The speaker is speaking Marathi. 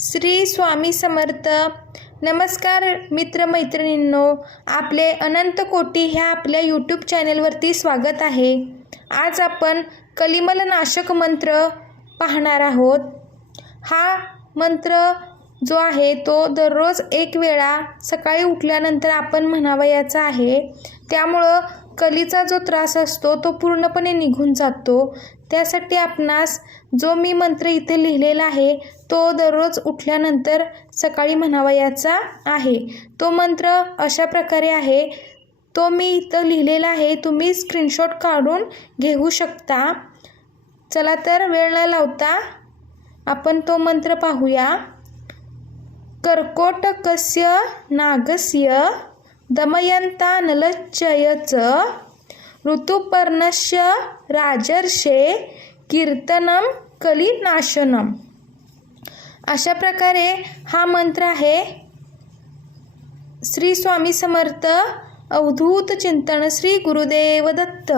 श्री स्वामी समर्थ. नमस्कार मित्रमैत्रिणींनो, आपले अनंत कोटी ह्या आपल्या यूट्यूब चॅनेलवरती स्वागत आहे. आज आपण कलिमल नाशक मंत्र पाहणार आहोत. हा मंत्र जो आहे तो दररोज एक वेळा सकाळी उठल्यानंतर आपण म्हणावयाचा आहे. त्यामुळं कलीचा जो त्रास असतो तो पूर्णपणे निघून जातो. त्यासाठी आपणास जो मी मंत्र इथे लिहिलेला आहे तो दररोज उठल्यानंतर सकाळी म्हणावयाचा आहे. तो मंत्र अशा प्रकारे आहे, तो मी इथं लिहिलेला आहे, तुम्ही स्क्रीनशॉट काढून घेऊ शकता. चला तर वेळ न लावता आपण तो मंत्र पाहूया. कर्कोटकस्य नागस्य दमयंता नलच्चयच ऋतुपर्णस्य राजर्षे कीर्तनम कलिनाशनम. अशा प्रकारे हा मंत्र आहे. श्री स्वामी समर्थ. अवधूत चिंतन. श्री गुरुदेव दत्त.